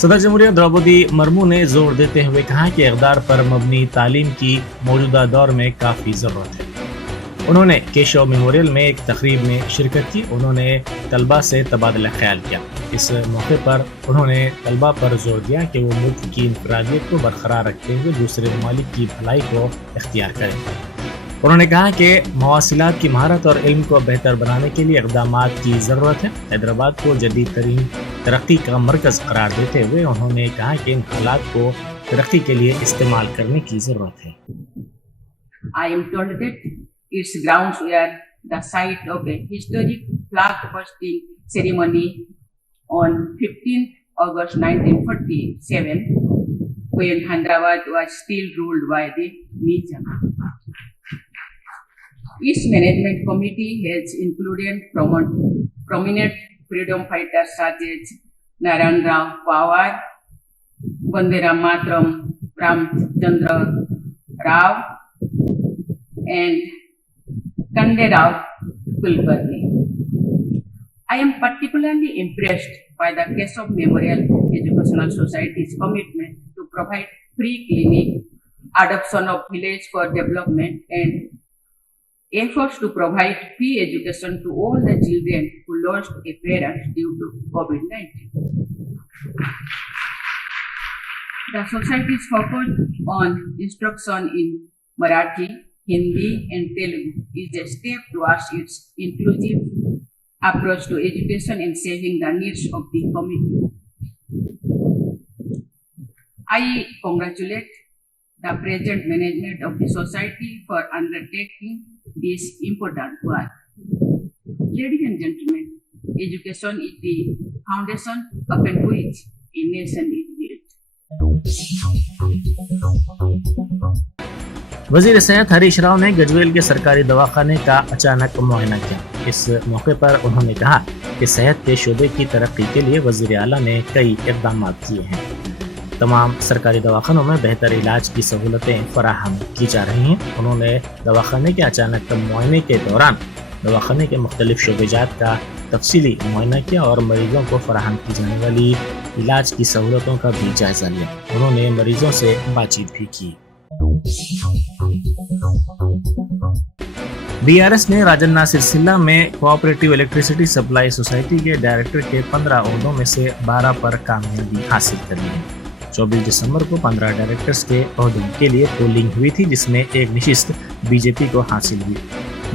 सदर जमहूरिया द्रौपदी मुर्मू ने जोर देते हुए कहा कि इक़दार पर मबनी तालीम की मौजूदा दौर में काफ़ी ज़रूरत है। उन्होंने केशव मेमोरियल में एक तकरीब में शिरकत की। उन्होंने तलबा से तबादला ख्याल किया। इस मौके पर उन्होंने तलबा पर जोर दिया कि वो मुल्क की इंफरादियत को बरकरार रखते हुए दूसरे ममालिक की भलाई को इख्तियार करें। उन्होंने कहा कि मवासिलात की महारत और इल्म को बेहतर बनाने के लिए इक़दामात की ज़रूरत है। हैदराबाद को जदीद तरीन तरक्की का मरकज़ करार देते हुए उन्होंने कहा कि इन हालात को तरक्की के लिए इस्तेमाल करने की ज़रूरत है। I am told that its grounds were the site of a historic flag hoisting ceremony on 15th August 1947 when Hyderabad was still ruled by the Nizam. Its management committee has included prominent freedom fighters such as Narendra Pawar, Banderam Matram, Ramchandra Rao, and Kanderao Kulkarni. I am particularly impressed by the Keshav Memorial Educational Society's commitment to provide free clinic, adoption of village for development, and efforts to provide free education to all the children who lost a parent due to COVID-19. The society's focus on instruction in Marathi, Hindi, and Telugu is a step towards its inclusive approach to education and saving the needs of the community. I congratulate the present management of the society for undertaking this important work. Ladies and gentlemen, education is the foundation upon which a nation is built. वज़ीर सेहत हरीश राव ने गजवेल के सरकारी दवाखाने का अचानक मुआयना किया। इस मौके पर उन्होंने कहा कि सेहत के शोबे की तरक्की के लिए वज़ीर आला ने कई इक़दाम किए हैं। तमाम सरकारी दवाखानों में बेहतर इलाज की सहूलतें फराहम की जा रही हैं। उन्होंने दवाखाने के अचानक मुआयने के दौरान दवाखाने के मुख्तलिफ शोबेजात का तफसीली मुआयना किया और मरीजों को फराहम की जाने वाली इलाज की सहूलतों का भी जायज़ा लिया। उन्होंने मरीजों से बातचीत भी की। बीआरएस ने राजन नासिर सिल्ला में कोऑपरेटिव इलेक्ट्रिसिटी सप्लाई सोसाइटी के डायरेक्टर के 15 ओहदों में से 12 पर कामयाबी हासिल कर ली है। 24 दिसंबर को 15 डायरेक्टर्स के ओहदों के लिए पोलिंग हुई थी, जिसमें एक नशिस्त बीजेपी को हासिल हुई।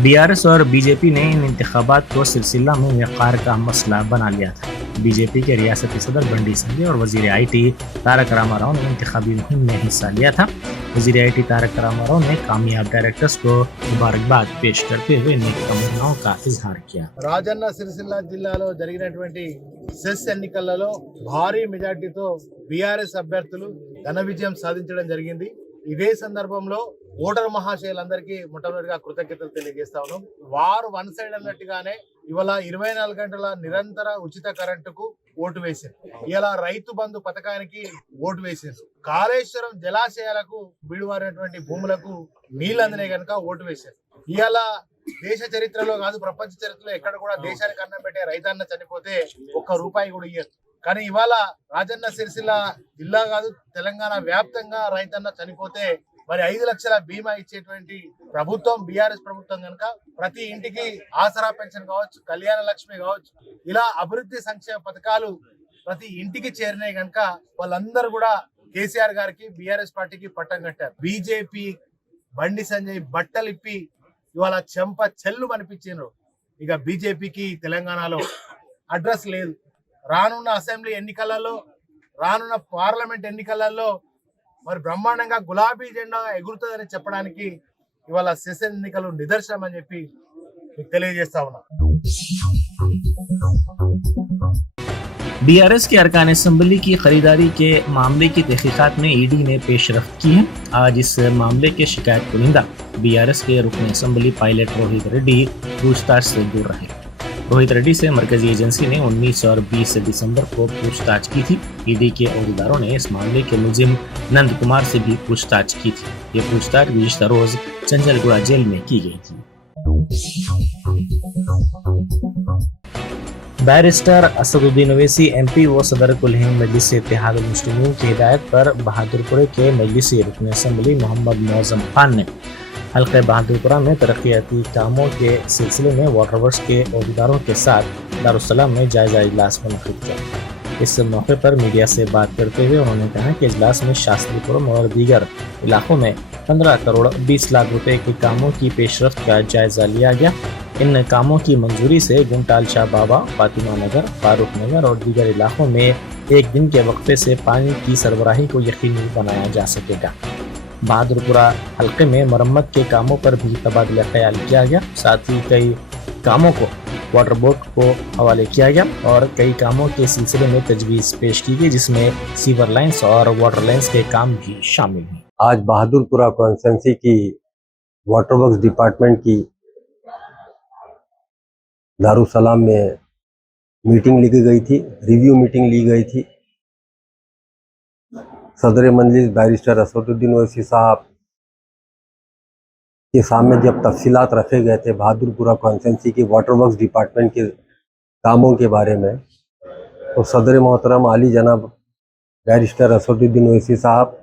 बीआरएस और बीजेपी ने इन इंतखाबात को सिलसिला में वक़ार का मसला बना लिया था। बीजेपी के रियासती सदर बंडी संजय और वज़ीर आईटी तारक रामाराव ने इंतखाबी मुहिम में हिस्सा लिया था। वज़ीर आईटी तारक रामाराव ने कामयाब डायरेक्टर्स को मुबारकबाद पेश करते हुए नेक तमन्नाओं का इजहार किया। రాజన్న సిరిసిల్ల జిల్లాలో జరిగినటువంటి సెస్ ఎన్నికలలో భారీ మెజార్టీతో బీఆర్ఎస్ అభ్యర్థులు ఘన విజయం సాధించడం జరిగింది। ఇదే సందర్భంలో ఓటర్ మహాశయులందరికీ మొట్టమొదటిగా కృతజ్ఞతలు తెలియజేస్తా ఉన్నాం। వారు వన్ సైడ్ అన్నట్టుగానే ఇవాళ 24 గంటల నిరంతర ఉచిత కరెంటుకు ఓటు వేశారు। ఇలా రైతు బంధు పథకానికి ఓటు వేశారు। కాళేశ్వరం జలాశయాలకు బీడువారినటువంటి భూములకు నీళ్ళు అందినే కనుక ఓటు వేశారు। ఇవాళ దేశ చరిత్రలో కాదు ప్రపంచ చరిత్రలో ఎక్కడ కూడా దేశానికి అన్నం పెట్టే రైతన్న చనిపోతే ఒక్క రూపాయి కూడా ఇయ్యరు। కానీ ఇవాళ రాజన్న సిరిసిల్ల జిల్లా కాదు తెలంగాణ వ్యాప్తంగా రైతన్న చనిపోతే మరి 5 లక్షల బీమా ఇచ్చేటువంటి ప్రభుత్వం బీఆర్ఎస్ ప్రభుత్వం కనుక ప్రతి ఇంటికి ఆసరా పెన్షన్ కావచ్చు, కళ్యాణ లక్ష్మి కావచ్చు, ఇలా అభివృద్ధి సంక్షేమ పథకాలు ప్రతి ఇంటికి చేరినాయి కనుక వాళ్ళందరూ కూడా కేసీఆర్ గారికి బీఆర్ఎస్ పార్టీకి పట్టం కట్టారు। బీజేపీ బండి సంజయ్ బట్టలిప్పి ఇవాళ చెంప చెల్లు అనిపించారు। ఇక బీజేపీకి తెలంగాణలో అడ్రస్ లేదు। రానున్న అసెంబ్లీ ఎన్నికలలో, రానున్న పార్లమెంట్ ఎన్నికలలో మరి బ్రహ్మాండంగా గులాబీ జెండా ఎగురుతుందని చెప్పడానికి ఇవాళ సెస్ ఎన్నికలు నిదర్శనం అని చెప్పి మీకు తెలియజేస్తా ఉన్నా। बीआरएस के अरकान असम्बली की खरीदारी के मामले की तहकीकात में ईडी ने पेशरफ्त की है। आज इस मामले के शिकायत कुनिंदा बीआरएस के रुकन असम्बली पायलट रोहित रेड्डी पूछताछ से दूर रहे। रोहित रेड्डी से मरकजी एजेंसी ने 19 और 20 दिसंबर को पूछताछ की थी। ईडी के अहदेदारों ने इस मामले के मुलजिम नंद कुमार से भी पूछताछ की थी। ये पूछताछ गुज़िश्ता रोज चंचलगुड़ा जेल में की गई थी। बैरिस्टर असदुद्दीन ओवैसी MP व सदर कुल हिंद मजलिस इत्तेहाद मुस्लिमीन की हिदायत पर बहादुरपुरा के मजलिसी रुकन असम्बली मोहम्मद मौज़म खान ने हल्के बहादुरपुरा में तरक्याती कामों के सिलसिले में वाटर वर्क्स के अहदेदारों के साथ दारुस्सलाम में जायजा इजलास मुनक़िद किया। इस मौके पर मीडिया से बात करते हुए उन्होंने कहा कि इजलास में शास्त्रीपुरम और दीगर इलाकों में 15 करोड़ 20 लाख रुपए के कामों की पेशरफ्त का जायजा लिया गया। इन कामों की मंजूरी से गुंटाल शाह बाबा, फातिमा नगर, फारूक नगर और दीगर इलाकों में एक दिन के वक्फे से पानी की सरबराही को यकीनी बनाया जा सकेगा। बहादुरपुरा हल्के में मरम्मत के कामों पर भी तबादला ख्याल किया गया। साथ ही कई कामों को वाटर बोर्ड को हवाले किया गया और कई कामों के सिलसिले में तजवीज़ पेश की गई, जिसमें सीवर लाइन्स और वाटर लाइन्स के काम भी शामिल हैं। आज बहादुरपुरा कॉन्स्टिट्यूंसी की वाटर वर्क्स डिपार्टमेंट की दारुसलाम में मीटिंग ली गई थी, रिव्यू मीटिंग ली गई थी। सदर मजलिस बैरिस्टर असदुद्दीन ओवैसी साहब के सामने जब तफसीलात रखे गए थे बहादुरपुरा कॉन्स्टिट्यूंसी के वाटर वर्क्स डिपार्टमेंट के कामों के बारे में, तो सदर मोहतरम आली जनाब बैरिस्टर असदुद्दीन ओवैसी साहब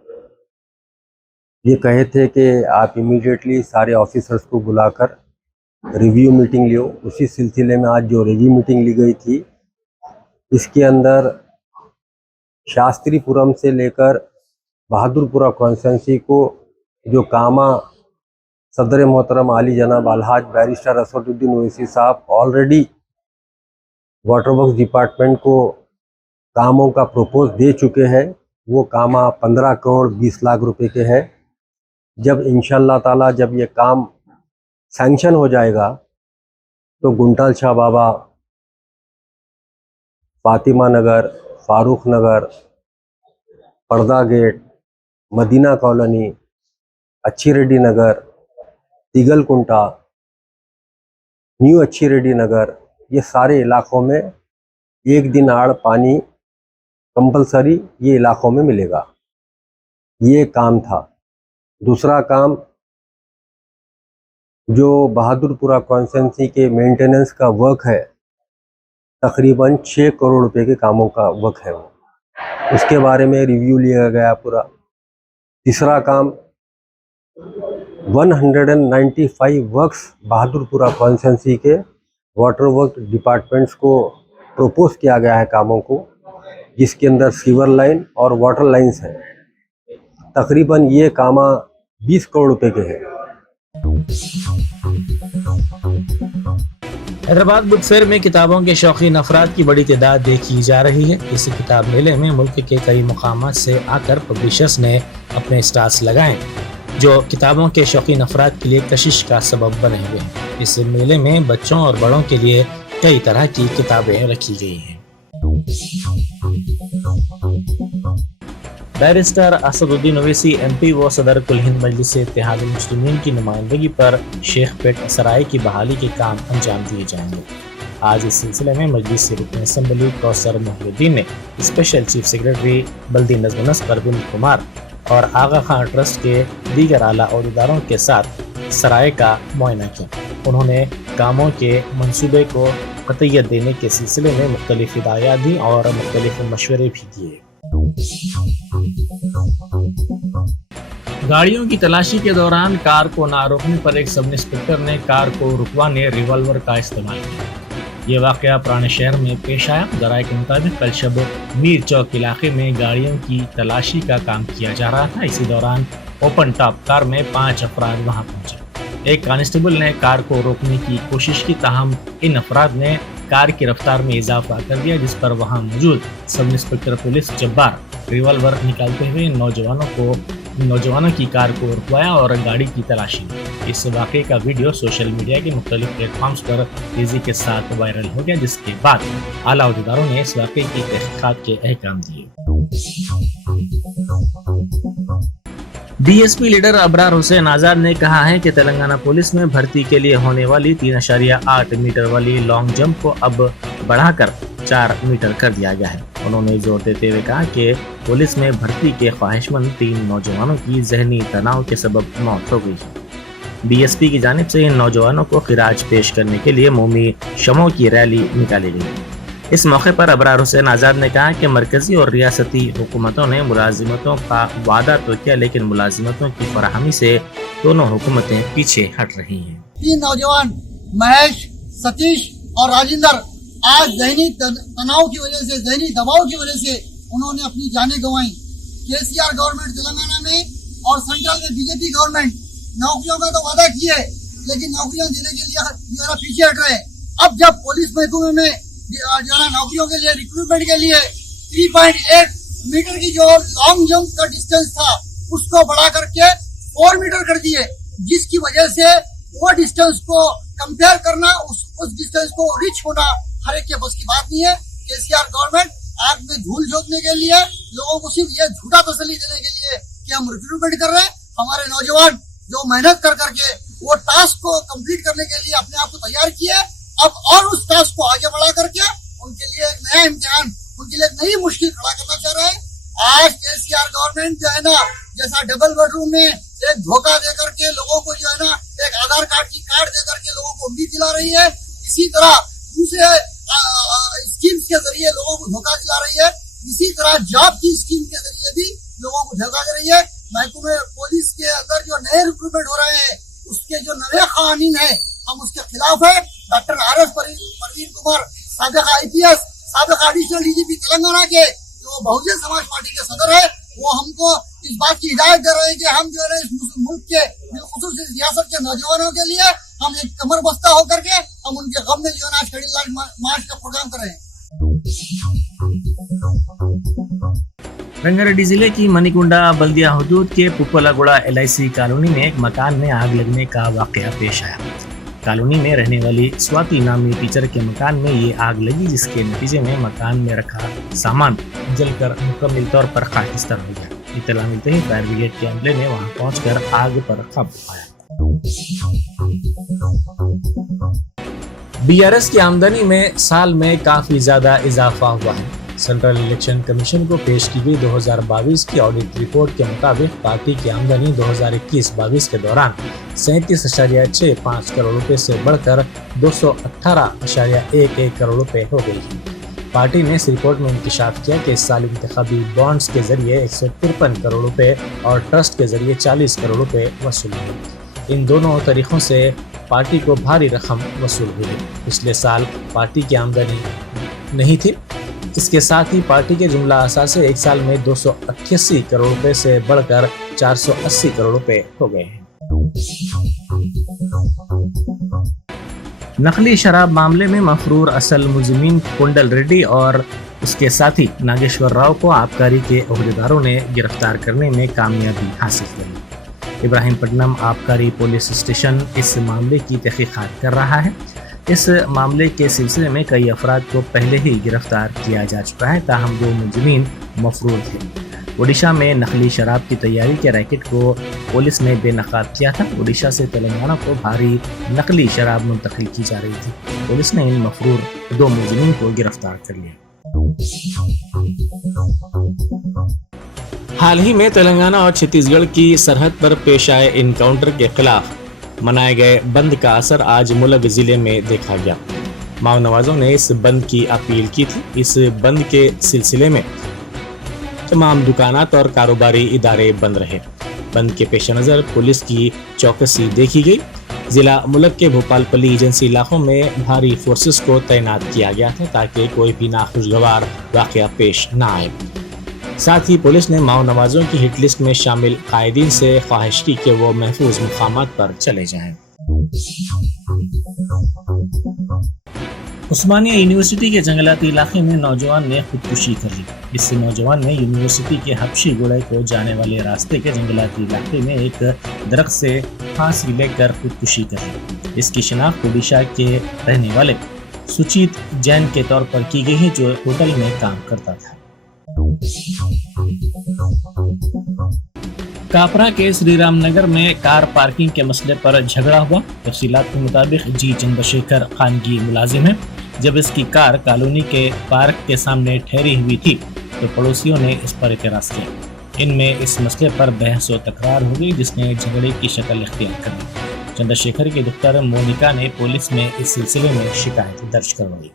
ये कहे थे कि आप इमीडिएटली सारे ऑफिसर्स को बुलाकर रिव्यू मीटिंग लियो। उसी सिलसिले में आज जो रिव्यू मीटिंग ली गई थी, इसके अंदर शास्त्रीपुरम से लेकर बहादुरपुरा कॉन्स्टिट्यूंसी को जो कामा सदर मोहतरम आली जनाब अलहाज बैरिस्टर असदुद्दीन ओवैसी साहब ऑलरेडी वाटर वर्क्स डिपार्टमेंट को कामों का प्रपोज दे चुके हैं, वो कामा 15 करोड़ 20 लाख रुपए के हैं। जब इंशाअल्लाह ताला जब ये काम सैंक्शन हो जाएगा तो गुंटाल शाह बाबा, फातिमा नगर, फारूक नगर, पर्दा गेट, मदीना कॉलोनी, अच्छी रेड्डी नगर, तिगल कुंटा, न्यू अच्छी रेड्डी नगर, ये सारे इलाकों में एक दिन आड़ पानी कंपलसरी ये इलाकों में मिलेगा। ये काम था। दूसरा काम जो बहादुरपुरा कॉन्स्टिट्यूंसी के मेंटेनेंस का वर्क है, तकरीबन 6 करोड़ रुपए के कामों का वर्क है वो, उसके बारे में रिव्यू लिया गया पूरा। तीसरा काम 195 वर्क्स बहादुरपुरा कॉन्स्टिट्यूंसी के वाटर वर्क डिपार्टमेंट्स को प्रपोज किया गया है कामों को, जिसके अंदर सीवर लाइन और वाटर लाइन्स हैं। तकरीबन ये कामा 20 करोड़ रुपए के हैं। हैदराबाद बुक फेयर में किताबों के शौकीन अफराद की बड़ी तादाद देखी जा रही है। इस किताब मेले में मुल्क के कई मुकामात से आकर पब्लिशर्स ने अपने स्टॉल्स लगाए, जो किताबों के शौकीन अफराद के लिए कशिश का सबब बने हुए हैं। इस मेले में बच्चों और बड़ों के लिए कई तरह की किताबें रखी गई हैं। बैरिस्टर असदुद्दीन ओवैसी MP व सदर कुल हिंद मजलिस इत्तेहाद मुस्लिमीन की नुमाइंदगी पर शेख पेट सराय की बहाली के काम अंजाम दिए जाएंगे। आज इस सिलसिले में मजलिस रुकन असम्बली कौसर मोहिउद्दीन ने स्पेशल चीफ सेक्रेटरी बल्दी नज़्म नस्क अरविंद कुमार और आगा खान ट्रस्ट के दीगर आला अहदेदारों के साथ सराय का मुआयना किया। उन्होंने कामों के मंसूबे को क़तइयत देने के सिलसिले में मुख्तलिफ हिदायत दी और मुख्तलिफ मशवरे भी दिए। गाड़ियों की तलाशी के दौरान कार को ना रोकने पर एक सब इंस्पेक्टर ने कार को रुकवाने रिवॉल्वर का इस्तेमाल किया। ये वाक़या पुराने शहर में पेश आया। ज़राए के मुताबिक कल शब मीर चौक इलाके में गाड़ियों की तलाशी का काम किया जा रहा था। इसी दौरान ओपन टॉप कार में 5 अफराद वहां पहुंचे। एक कांस्टेबल ने कार को रोकने की कोशिश की, ताहम इन अफराद ने कार की रफ्तार में इजाफा कर दिया, जिस पर वहां मौजूद sub inspector police Jabbar revolver निकालते हुए नौजवानों की कार को रुकवाया और गाड़ी की तलाशी ली। इस वाक़े का वीडियो सोशल मीडिया के मुख्तलिफ प्लेटफॉर्म्स पर तेज़ी के साथ वायरल हो गया, जिसके बाद आला अहदेदारों ने इस वाक़े की तहक़ीक़ात के अहकाम दिए। BSP लीडर अबरार हुसैन आज़ाद ने कहा है कि तेलंगाना पुलिस में भर्ती के लिए होने वाली 3.8 मीटर वाली लॉन्ग जंप को अब बढ़ाकर 4 मीटर कर दिया गया है। उन्होंने जोर देते हुए कहा कि पुलिस में भर्ती के ख्वाहिशमंद 3 नौजवानों की जहनी तनाव के सबब मौत हो गई है। BSP की जानिब से इन नौजवानों को खिराज पेश करने के लिए मोमी शमों की रैली निकाली गई। इस मौके पर अबरार हुसैन आज़ाद ने कहा कि मरकजी और रियासती हुकूमतों ने मुलाजिमतों का वादा तो किया, लेकिन मुलाजिमतों की फराहमी से दोनों हुकूमतें पीछे हट रही हैं। 3 नौजवान महेश, सतीश और राजेंद्र आज ज़हनी तनाव की वजह से, ज़हनी दबाव की वजह से उन्होंने अपनी जानें गंवाई। केसीआर गवर्नमेंट तेलंगाना में और सेंट्रल में बीजेपी गवर्नमेंट नौकरियों का तो वादा किए, लेकिन नौकरियां देने के लिए जो है पीछे हट रहे हैं। अब जब पुलिस महकमे में जो है नौकरियों के लिए रिक्रूटमेंट के लिए 3.8 मीटर की जो लॉन्ग जंप का डिस्टेंस था उसको बढ़ा करके 4 मीटर कर दिए, जिसकी वजह से वो डिस्टेंस को कंपेयर करना, उस डिस्टेंस को रिच होना हर एक के बस की बात नहीं है। केसीआर गवर्नमेंट आग में धूल झोंकने के लिए, लोगों को सिर्फ ये झूठा तसल्ली देने के लिए कि हम रिक्रूटमेंट कर रहे हैं, हमारे नौजवान जो मेहनत कर करके वो टास्क को कंप्लीट करने के लिए अपने आप को तैयार किए, अब और उस टास्क को आगे बढ़ा करके उनके लिए एक नया इम्तिहान, उनके लिए एक नई मुश्किल खड़ा करना चाह रहे हैं। आज केसीआर गवर्नमेंट जो है ना, जैसा डबल बेडरूम में एक धोखा दे करके लोगों को जो है ना एक आधार कार्ड की कार्ड दे करके लोगों को उम्मीद दिला रही है, इसी तरह दूसरे स्कीम्स के जरिए लोगों को धोखा दिला रही है। इसी तरह जॉब की स्कीम के जरिए भी लोगों को धोखा दे रही है। महकमे पुलिस के अंदर जो नए रिक्रूटमेंट हो रहे हैं, उसके जो नए कानून है, हम उसके खिलाफ है। डॉक्टर RS परवीन कुमार, साबिक IPS, साबिक एडिशनल DGP तेलंगाना के, जो बहुजन समाज पार्टी के सदर है, वो हमको इस बात की हिदायत दे रहे हैं कि हम जो है इस मुल्क के बिलखुसूस इस रियासत के नौजवानों के लिए हम एक कमर बस्ता होकर के हम उनके गम में जो है आज खड़ी मार्च का प्रोग्राम कर रहे हैं। रंगारेड्डी जिले की मणिकुंडा बल्दिया हुदूद के पुप्पलागुड़ा LIC कॉलोनी में एक मकान में आग लगने का वाकया पेश आया। कॉलोनी में रहने वाली स्वाति नामी टीचर के मकान में ये आग लगी, जिसके नतीजे में मकान में रखा सामान जलकर मुकम्मल तौर पर खाकिस्तान हो गया। इत्तला मिलते ही फायर ब्रिगेड के अमले ने वहां पहुंचकर आग पर काबू पाया। BRS की आमदनी में साल में काफी ज्यादा इजाफा हुआ है। सेंट्रल इलेक्शन कमीशन को पेश की गई 2022 की ऑडिट रिपोर्ट के मुताबिक पार्टी की आमदनी 2021-22 के दौरान 37.65 करोड़ रुपए से बढ़कर 218.11 करोड़ रुपए हो गई है। पार्टी ने इस रिपोर्ट में इंकशाफ किया कि इस साल इंतखाबी बॉन्ड्स के जरिए 153 करोड़ रुपए और ट्रस्ट के जरिए 40 करोड़ रुपए वसूल हुए। इन दोनों तरीकों से पार्टी को भारी रकम वसूल हुई। पिछले साल पार्टी की आमदनी नहीं थी। इसके साथ ही पार्टी के जुमला असासे एक साल में 288 करोड़ रुपए से बढ़कर 480 करोड़ रुपए हो गए हैं। नकली शराब मामले में मफरूर असल मुजरिमीन कुंडल रेड्डी और उसके साथी नागेश्वर राव को आबकारी के अहदेदारों ने गिरफ्तार करने में कामयाबी हासिल की। इब्राहिमपट्टनम आबकारी पुलिस स्टेशन इस मामले की तहकीकात कर रहा है। इस मामले के सिलसिले में कई अफराद को पहले ही गिरफ्तार किया जा चुका है, ताहम 2 मुजरिमीन मफरूर थे। ओडिशा में नकली शराब की तैयारी के रैकेट को पुलिस ने बेनकाब किया था। ओडिशा से तेलंगाना को भारी नकली शराब मुंतकिल की जा रही थी। पुलिस ने इन मफरूर 2 मुजरिमीन को गिरफ्तार कर लिया। हाल ही में तेलंगाना और छत्तीसगढ़ की सरहद पर पेश आए इनकाउंटर के खिलाफ मनाए गए बंद का असर आज मुलग जिले में देखा गया। माओ नवाजों ने इस बंद की अपील की थी। इस बंद के सिलसिले में तमाम दुकानात और कारोबारी इदारे बंद रहे। बंद के पेश नज़र पुलिस की चौकसी देखी गई। जिला मुलक के भोपालपल्ली एजेंसी इलाकों में भारी फोर्सेस को तैनात किया गया था ताकि कोई भी नाखुशगवार वाकया पेश न आए। साथ ही पुलिस ने माओ नवाजों की हिट लिस्ट में शामिल कायदीन से ख्वाहिश की कि वो महफूज मुकामात पर चले जाएं। उस्मानिया यूनिवर्सिटी के जंगलाती इलाके में नौजवान ने खुदकुशी कर ली। इस नौजवान ने यूनिवर्सिटी के हबशी गुड़े को जाने वाले रास्ते के जंगलाती इलाके में एक दरख्त से फांसी लेकर खुदकुशी कर ली। इसकी शिनाख्त ओडिशा के रहने वाले सुचित जैन के तौर पर की गई है, जो होटल में काम करता था। कापरा के श्री राम नगर में कार पार्किंग के मसले पर झगड़ा हुआ। तफसीलात के मुताबिक जी चंद्रशेखर खानगी मुलाजिम है। जब इसकी कार कॉलोनी के पार्क के सामने ठहरी हुई थी तो पड़ोसियों ने इस पर एतराज किया। इनमें इस मसले पर बहस व तकरार हो गई, जिसने झगड़े की शक्ल इख्तियार कर ली। चंद्रशेखर की दुख्तर मोनिका ने पुलिस में इस सिलसिले में शिकायत दर्ज करवाई।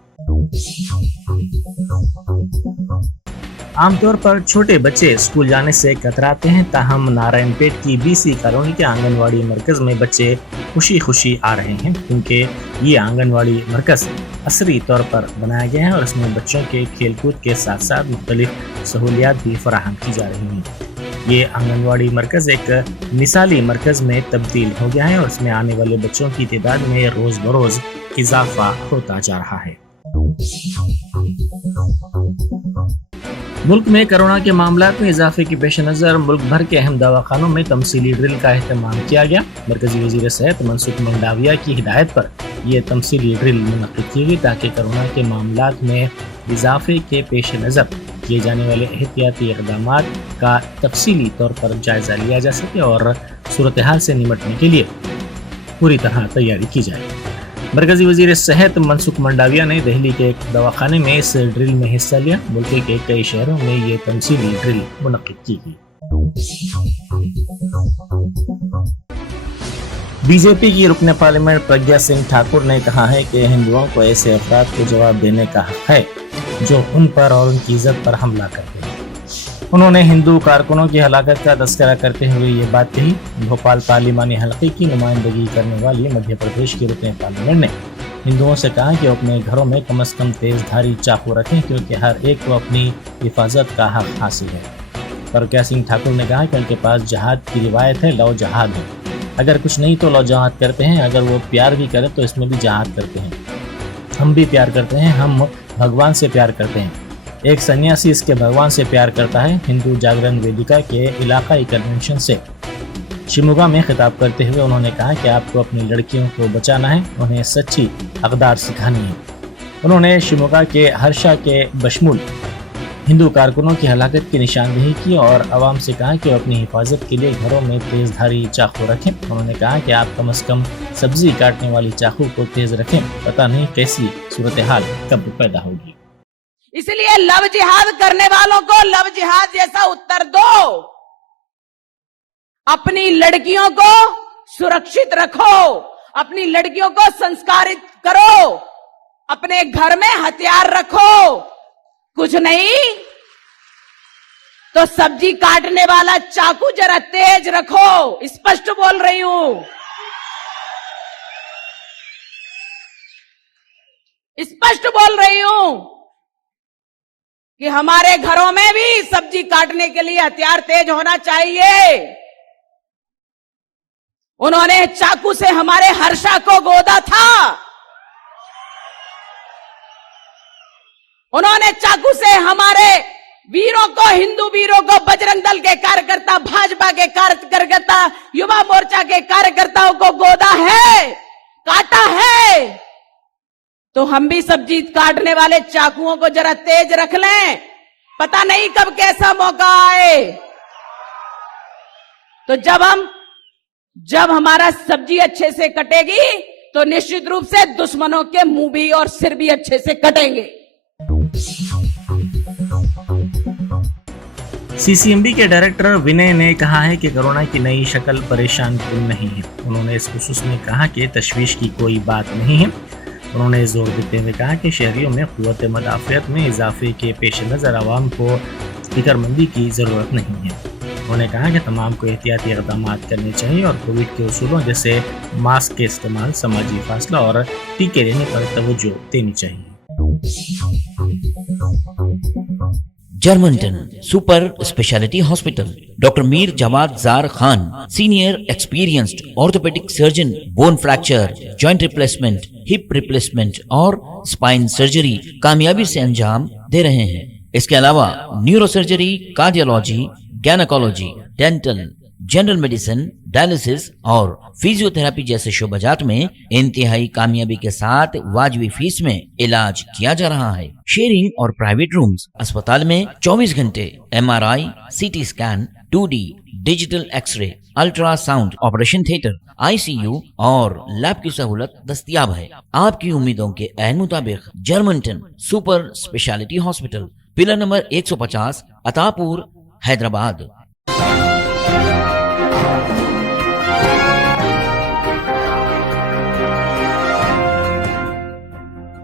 आमतौर पर छोटे बच्चे स्कूल जाने से कतराते हैं, ताहम नारायणपेट की बीसी कॉलोनी के आंगनवाड़ी मरकज में बच्चे खुशी खुशी आ रहे हैं, क्योंकि ये आंगनवाड़ी मरकज असरी तौर पर बनाया गया है और इसमें बच्चों के खेलकूद के साथ साथ मुख्तलिफ सहूलियात भी फराहम की जा रही हैं। ये आंगनवाड़ी मरकज एक मिसाली मरकज में तब्दील हो गया है और इसमें आने वाले बच्चों की तादाद में रोज बरोज इजाफा होता जा रहा है। मुल्क में कोरोना के मामलात में इजाफे के पेश नज़र मुल्क भर के अहम दवाखानों में तमसीली ड्रिल का अहतमाम किया गया। मरकजी वज़ीर सेहत मनसुख मंडाविया की हिदायत पर यह तमसीली ड्रिल मुनक़्क़िद की गई ताकि कोरोना के मामलात में इजाफे के पेश नज़र किए जाने वाले एहतियाती इक़दामात का तफसीली तौर पर जायज़ा लिया जा सके और सूरत हाल से निपटने के लिए पूरी तरह तैयारी की जाए। मरकजी वज़ीर सेहत मनसुख मंडाविया ने दिल्ली के एक दवाखाने में इस ड्रिल में हिस्सा लिया। मुल्क के कई शहरों में ये तमसीली ड्रिल मुनक़्क़िद की गई। बीजेपी की रुकन पार्लियामेंट प्रज्ञा सिंह ठाकुर ने कहा है कि हिंदुओं को ऐसे अफराद को जवाब देने का हक है जो उन पर और उनकी इज्जत पर हमला करते हैं। उन्होंने हिंदू कारकुनों की हलाकत का तस्करा करते हुए ये बात कही। भोपाल पार्लिमानी हल्के की नुमाइंदगी करने वाली मध्य प्रदेश की रुकन पार्लियामेंट ने हिंदुओं से कहा कि अपने घरों में कम से कम तेजधारी चाकू रखें, क्योंकि हर एक को अपनी हिफाजत का हक हासिल है। प्रज्ञा सिंह ठाकुर ने कहा कि उनके पास जहाद की रिवायत है, लव जहाद है। अगर कुछ नहीं तो लव जहाद करते हैं, अगर वो प्यार भी करे तो इसमें भी जहाद करते हैं। हम भी प्यार करते हैं, हम भगवान से प्यार करते हैं। एक सन्यासी इसके भगवान से प्यार करता है। हिंदू जागरण वेदिका के इलाकाई कन्वेंशन से शिमोगा में खिताब करते हुए उन्होंने कहा कि आपको अपनी लड़कियों को बचाना है, उन्हें सच्ची अक़दार सिखानी है। उन्होंने शिमोगा के हर्षा के बशमूल हिंदू कारकुनों की हलाकत की निशानदेही की और आवाम से कहा कि वो अपनी हिफाजत के लिए घरों में तेजधारी चाकू रखें। उन्होंने कहा कि आप कम से कम सब्जी काटने वाली चाकू को तेज रखें, पता नहीं कैसी सूरत हाल कब पैदा होगी। इसलिए लव जिहाद करने वालों को लव जिहाद जैसा उत्तर दो। अपनी लड़कियों को सुरक्षित रखो, अपनी लड़कियों को संस्कारित करो, अपने घर में हथियार रखो। कुछ नहीं तो सब्जी काटने वाला चाकू जरा तेज रखो। स्पष्ट बोल रही हूं, स्पष्ट बोल रही हूं कि हमारे घरों में भी सब्जी काटने के लिए हथियार तेज होना चाहिए। उन्होंने चाकू से हमारे हर्षा को गोदा था, उन्होंने चाकू से हमारे वीरों को, हिंदू वीरों को, बजरंग दल के कार्यकर्ता, भाजपा के कार्यकर्ता, युवा मोर्चा के कार्यकर्ताओं को गोदा है, काटा है। तो हम भी सब्जी काटने वाले चाकुओं को जरा तेज रख लें, पता नहीं कब कैसा मौका आए। तो जब हमारा सब्जी अच्छे से कटेगी तो निश्चित रूप से दुश्मनों के मुंह भी और सिर भी अच्छे से कटेंगे। सीसीएमबी के डायरेक्टर विनय ने कहा है कि कोरोना की नई शक्ल परेशान कुन नहीं है। उन्होंने इस खुसूस में कहा कि तशवीश की कोई बात नहीं है। उन्होंने जोर देते हुए कहा कि शहरियों में क़ुव्वत मदाफ़ियत में इजाफे के पेश नज़र आवाम को फिक्रमंदी की ज़रूरत नहीं है। उन्होंने कहा कि तमाम को एहतियाती इक़दामात करने चाहिए और कोविड के उसूलों जैसे मास्क के इस्तेमाल, समाजी फासला और टीके लेने पर तवज्जो देनी चाहिए। Germantown super speciality hospital, doctor Mir Jawad Jar Khan, senior experienced orthopaedic surgeon, bone fracture, joint replacement, hip replacement और स्पाइन सर्जरी कामयाबी से अंजाम दे रहे हैं। इसके अलावा neuro surgery, cardiology, gynaecology, dental, general medicine, dialysis और फिजियोथेरेपी जैसे शोबाजात में इंतहाई कामयाबी के साथ वाजबी फीस में इलाज किया जा रहा है। शेयरिंग और प्राइवेट रूम्स, अस्पताल में 24 घंटे MRI, CT scan, 2D digital x ray, ultrasound, operation theatre, ICU और लैब की सहूलत दस्तयाब है। आपकी उम्मीदों के ऐन मुताबिक जर्मनटन super speciality hospital, pillar number 150, Attapur, Hyderabad.